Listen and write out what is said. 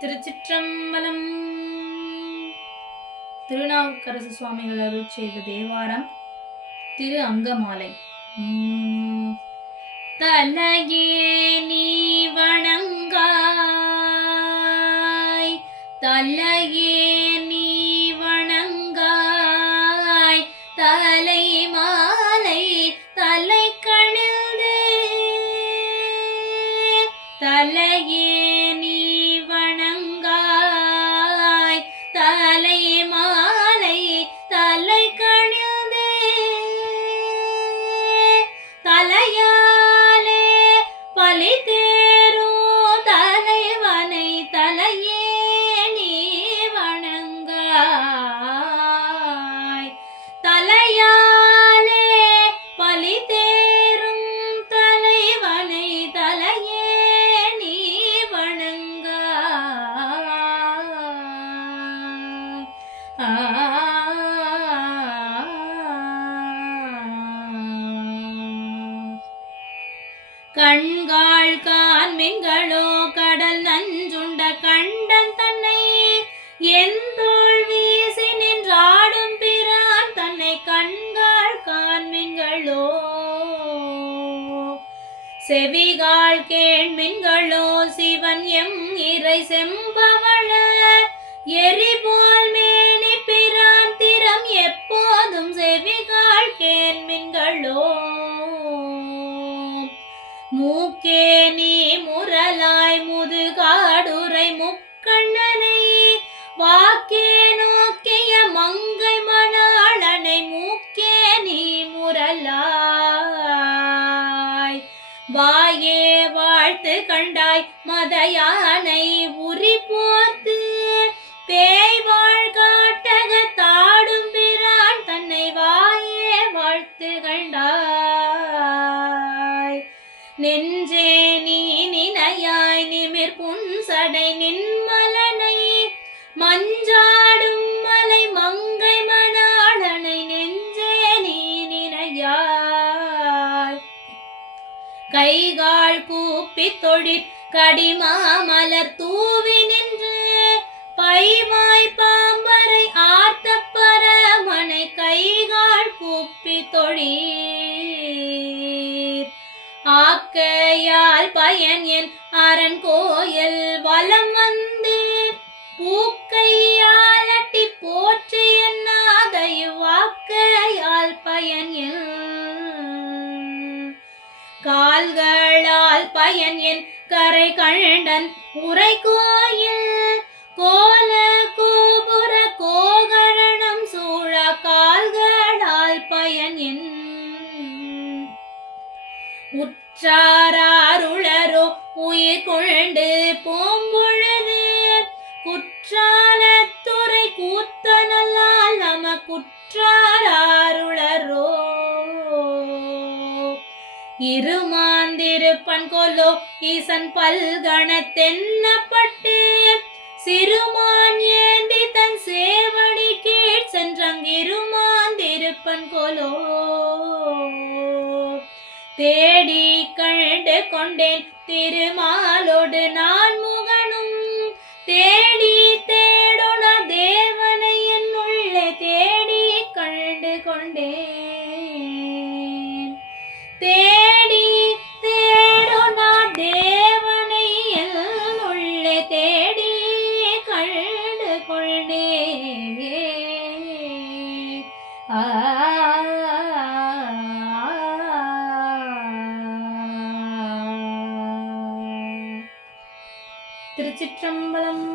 திருச்சிற்றம்பலம். திருநாவுக்கரசு சுவாமிகள் அருள் செய்த தேவாரம் திரு அங்கமாலை தலையே நீ வணங்காய். தலையே கண்காள் காண்மின்களோ கடல் நஞ்சுண்ட கண்டன் தன்னை என் தோல் வீசி நின்றாடும் பிரான் தன்னை கண்காள் காண்மின்களோ செவிகாள் கேண்மின்களோ சிவன் எம் இறை செம்பவள எரிபோ கண்டாய் மத யானை உரி போர்த்து. பேய் வாழ்காட்டக தாடும் பிரான் தன்னை வாயே வாழ்த்து கண்டாய். நின் கைகால் கூப்பி தொழிற் கடிமா மலர் தூவி நின்று பைவாய் பாம்பரை ஆர்த்த பரமனை கைகால் கூப்பி தொழிற். ஆக்கையால் பயன் என் அரண் கோயில் வலம் வந்து பூக்கையால் அட்டி போற்றி என்னாதையு வாக்கையால் பயன் என் கோயில் கரை கண்டன் உரை கோயில் கோல கோபுர கோகரணம் சூழ கால்களால் பயன் என். உற்றாருளரோ உயிர் கொண்டு போ இருமாந்திருப்பன் கொலோ ஈசன் பல்கண தென்னப்பட்டு சிறுமான் ஏந்தி தன் சேவடி கீழ் சென்றங்கிருமாந்திருப்பன் கொலோ தேடி கண்டு கொண்டேன் திருமாலோடு நான் திருச்சிற்றம்பலம்.